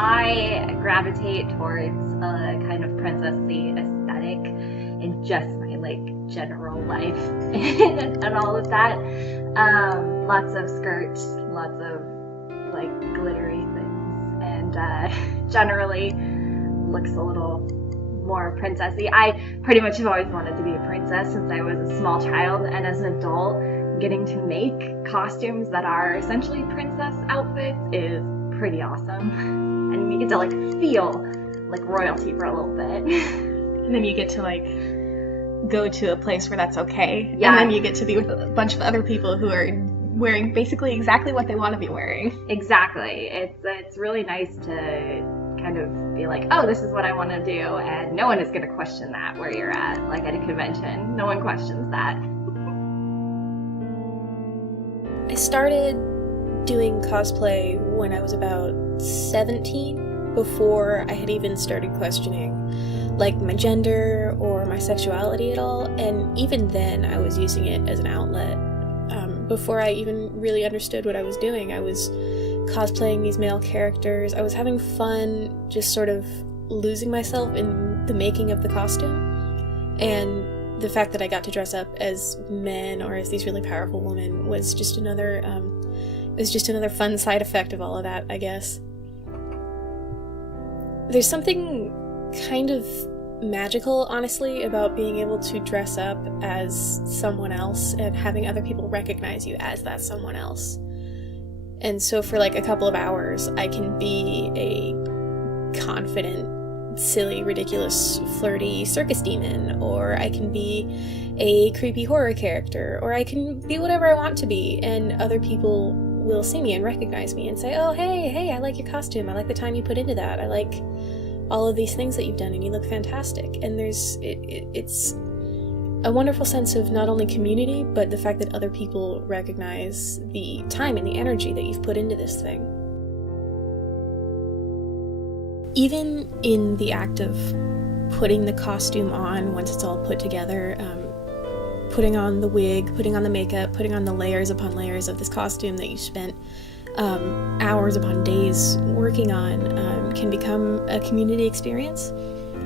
I gravitate towards a kind of princessy aesthetic in just my like general life and all of that. Lots of skirts, lots of like glittery things, and generally looks a little more princessy. I pretty much have always wanted to be a princess since I was a small child, and as an adult, getting to make costumes that are essentially princess outfits is pretty awesome. And you get to like feel like royalty for a little bit. And then you get to like go to a place where that's okay. Yeah. And then you get to be with a bunch of other people who are wearing basically exactly what they want to be wearing. Exactly. It's really nice to kind of be like, oh, this is what I want to do, and no one is going to question that where you're at, like at a convention. No one questions that. I started doing cosplay when I was about 17, before I had even started questioning like my gender or my sexuality at all, and even then I was using it as an outlet. Before I even really understood what I was doing, I was cosplaying these male characters. I was having fun just sort of losing myself in the making of the costume, and the fact that I got to dress up as men or as these really powerful women was just another fun side effect of all of that, I guess. There's something kind of magical, honestly, about being able to dress up as someone else and having other people recognize you as that someone else. And so for like a couple of hours, I can be a confident, silly, ridiculous, flirty circus demon, or I can be a creepy horror character, or I can be whatever I want to be, and other people will see me and recognize me and say, oh, hey, I like your costume, I like the time you put into that, I like all of these things that you've done, and you look fantastic. And it's a wonderful sense of not only community, but the fact that other people recognize the time and the energy that you've put into this thing. Even in the act of putting the costume on, once it's all put together, putting on the wig, putting on the makeup, putting on the layers upon layers of this costume that you spent hours upon days working on, can become a community experience.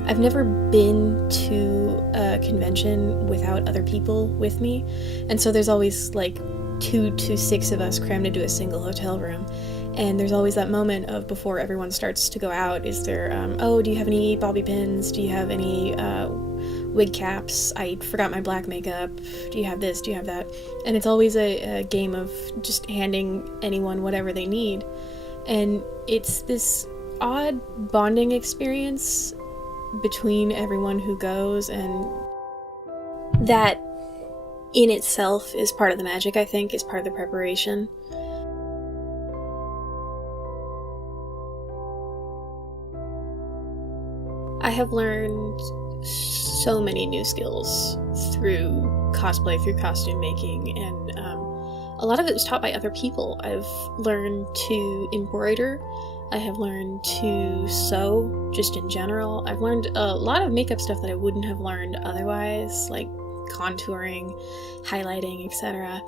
I've never been to a convention without other people with me, and so there's always like 2 to 6 of us crammed into a single hotel room, and there's always that moment of before everyone starts to go out, is there, do you have any bobby pins, do you have any wig caps, I forgot my black makeup, do you have this, do you have that? And it's always a game of just handing anyone whatever they need, and it's this odd bonding experience between everyone who goes, and that in itself is part of the magic, I think, is part of the preparation. I have learned so many new skills through cosplay, through costume making, and a lot of it was taught by other people. I've learned to embroider, I have learned to sew, just in general. I've learned a lot of makeup stuff that I wouldn't have learned otherwise, like contouring, highlighting, etc.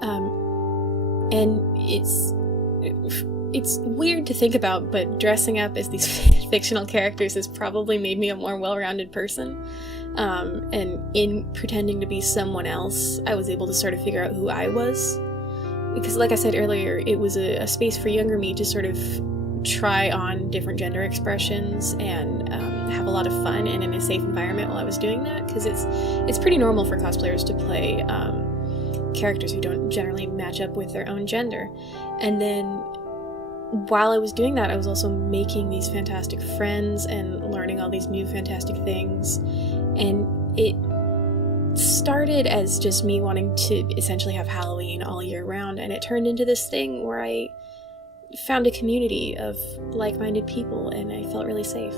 And it's weird to think about, but dressing up as these fictional characters has probably made me a more well-rounded person. And in pretending to be someone else, I was able to sort of figure out who I was. Because like I said earlier, it was a space for younger me to sort of try on different gender expressions and have a lot of fun and in a safe environment while I was doing that, because it's pretty normal for cosplayers to play characters who don't generally match up with their own gender. And then while I was doing that, I was also making these fantastic friends and learning all these new fantastic things, and it started as just me wanting to essentially have Halloween all year round, and it turned into this thing where I found a community of like-minded people, and I felt really safe.